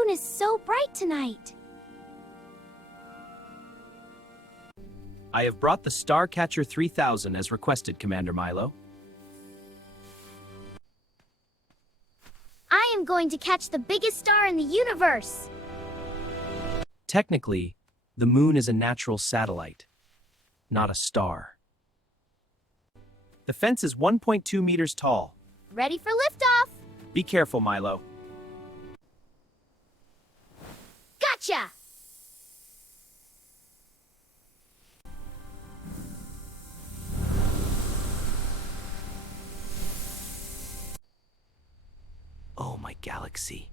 moon is so bright tonight. I have brought the Starcatcher 3000 as requested, Commander Milo. I am going to catch the biggest star in the universe. Technically, the moon is a natural satellite, not a star. The fence is 1.2 meters tall. Ready for liftoff. Be careful, Milo. Gotcha! Oh, my galaxy.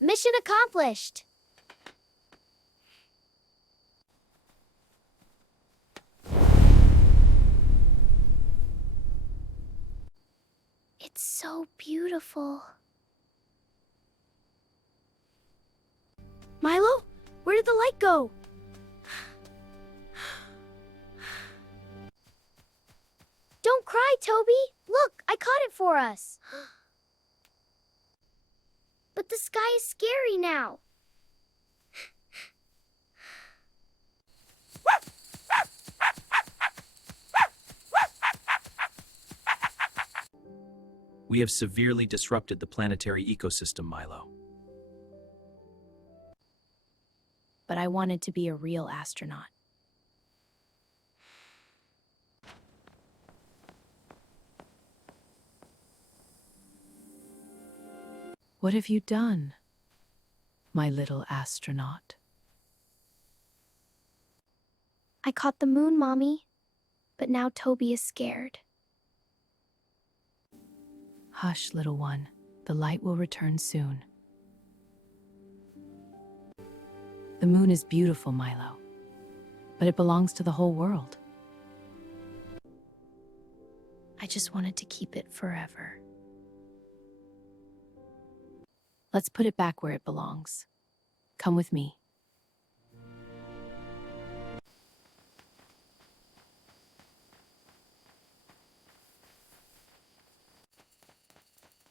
Mission accomplished. It's so beautiful. Milo, where did the light go? Don't cry, Toby. Look, I caught it for us. But the sky is scary now. We have severely disrupted the planetary ecosystem, Milo. But I wanted to be a real astronaut. What have you done, my little astronaut? I caught the moon, Mommy. But now Toby is scared. Hush, little one. The light will return soon. The moon is beautiful, Milo, but it belongs to the whole world. I just wanted to keep it forever. Let's put it back where it belongs. Come with me.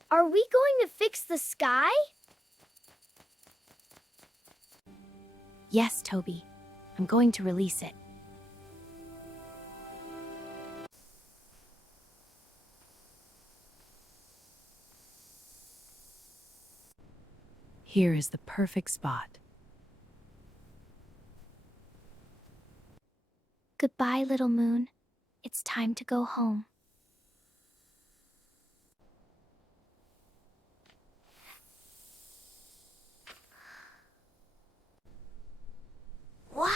Are we going to fix the sky? Yes, Toby. I'm going to release it. Here is the perfect spot. Goodbye, little moon. It's time to go home. Wow!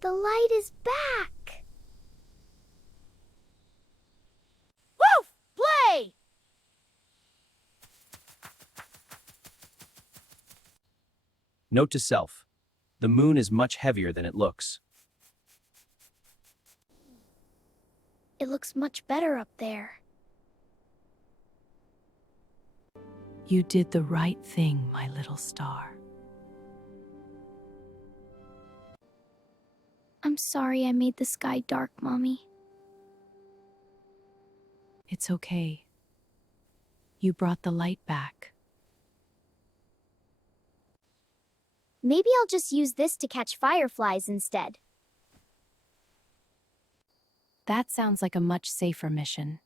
The light is back! Woof! Play! Note to self, the moon is much heavier than it looks. It looks much better up there. You did the right thing, my little star. I'm sorry I made the sky dark, Mommy. It's okay. You brought the light back. Maybe I'll just use this to catch fireflies instead. That sounds like a much safer mission.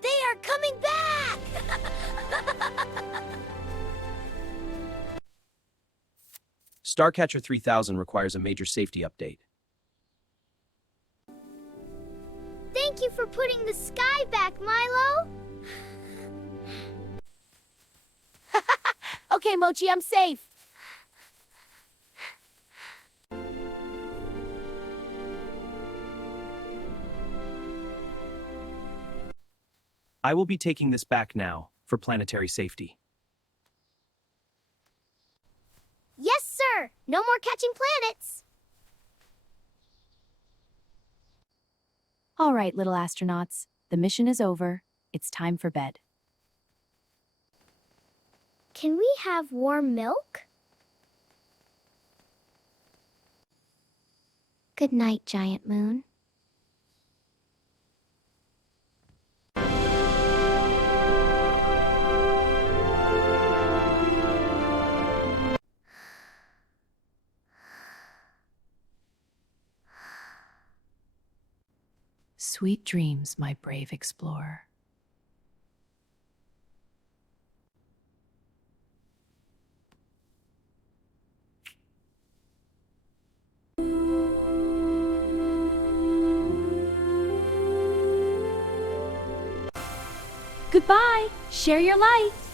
They are coming back! Starcatcher 3000 requires a major safety update. Thank you for putting the sky back, Milo! Okay, Mochi, I'm safe. I will be taking this back now for planetary safety. Yes, sir! No more catching planets! All right, little astronauts, the mission is over. It's time for bed. Can we have warm milk? Good night, giant moon. Sweet dreams, my brave explorer. Goodbye! Share your light!